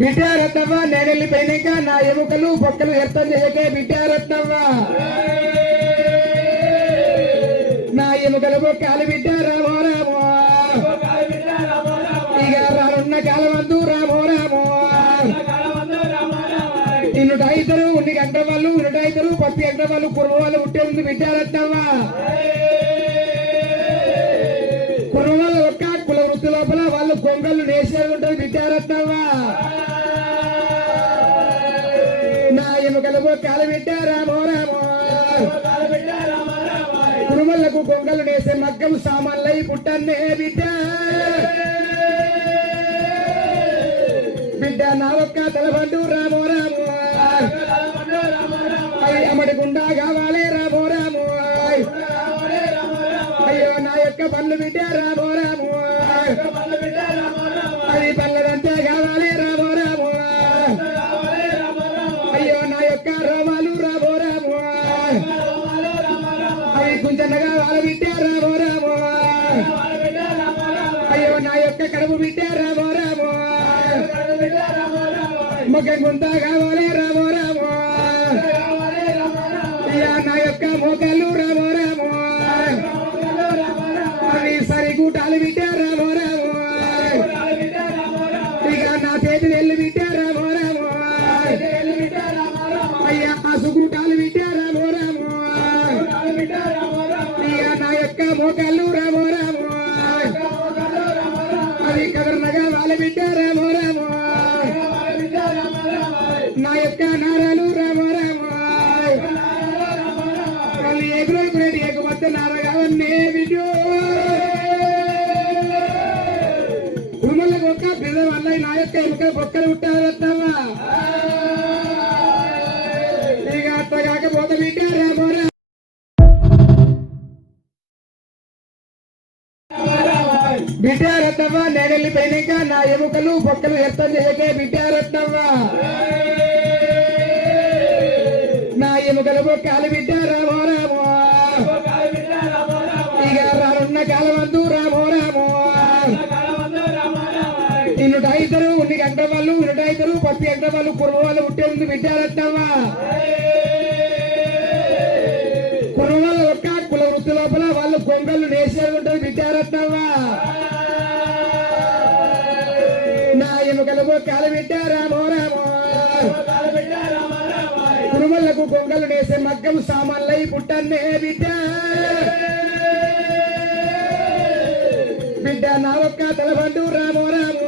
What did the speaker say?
బిడ్డ రత్నవ్వ నేనెళ్ళిపోయినాక నా ఎముకలు బొక్కలు ఎర్తం చేయకే బిడ్డ రత్నవ్వ నా ఎముకల బొక్కలు బిడ్డ రామో రామో ఇక రానున్న కాలమందు రామో రామో ఇన్నుటైతరు ఉన్ని గంట వాళ్ళు ఇన్నుటైతరు పత్తి గంట వాళ్ళు కుర్మ వాళ్ళు ఉంటే ఉంది బిడ్డ రత్నవ్వ కుర్మ వాళ్ళ ఒక్క కుల వృత్తి లోపల వాళ్ళు కొంగళ్ళు నేసేది ఉంటుంది బిడ్డ రత్నవ్వ నా ఎముకల బొక్కలు బిడ్డ రామో రామో కురుమలకు కొంగలు నేసే మగ్గం సామాన్లై పుట్టన్నే బిడ్డ బిడ్డ నా ఒక్క తలబండు రామో రామో అయ్యి అమ్మడి గుండా కావాలి రామో రామో అయ్యో నా యొక్క పళ్ళు బిడ్డ రామో రామో అది పళ్ళదంతే కావాలి రామో రామో అయ్యో నా యొక్క రోమాలు రామో రామో అవి కుంచనగా వాళ్ళ బిడ్డ రామో రామో అయ్యో నా యొక్క కడుపు బిడ్డ రామో రామో ముఖం గుంత కావాలి రామో రామో అయ్యా నా యొక్క మోకాళ్ళు రామో రామో అవి సరిగూటాలు బిడ్డ రామో రామో ఇక నా చేతి నెల్లు బిడ్డ రామో రామో అయ్యా ఆ సుగూటాలు బిడ్డ రామో రామో ఇక నా యొక్క మోకాళ్ళు రామో రామో అది కదర్నగా వాళ్ళ బిడ్డ రామో రామో నా యొక్క నారాలు రామో రామో వాళ్ళు ఎగురు రెడీ ఎగబడితే నారగావన్నే బిడ్డో ఉరుమలకు ఒక్క బిడ్డ వల్ల నా యొక్క ఎముక బొక్కలు ఉంటారు వస్తావా ఇక అట్లా కాకపోతే బిడ్డ రామో రామో బిడ్డ రత్నవ్వ నేనెళ్ళిపోయినాక నా ఎముకలు బొక్కలు ఎర్తం చేయకే బిడ్డ రత్నవ్వ నా ఎముకల బొక్కలు బిడ్డ రామో రామో ఇక రానున్న కాలమందు రామో రామో ఇన్నుటైతరు ఉన్ని గంట వాళ్ళు ఇన్నుటైతరు పత్తి గంట వాళ్ళు కుర్మ వాళ్ళు ఉంటే ఉంది బిడ్డ రత్నవ్వ కుర్మ వాళ్ళ ఒక్క కుల వృత్తి లోపల వాళ్ళు కొంగళ్ళు నేసేది ఉంటుంది బిడ్డ రత్నవ్వ నా ఎముకల బొక్కలు బిడ్డ రామో రామో కురుమలకు కొంగలు నేసే మగ్గం సామాన్లై పుట్టన్నే బిడ్డ బిడ్డ నా ఒక్క తలబండు రామో రామో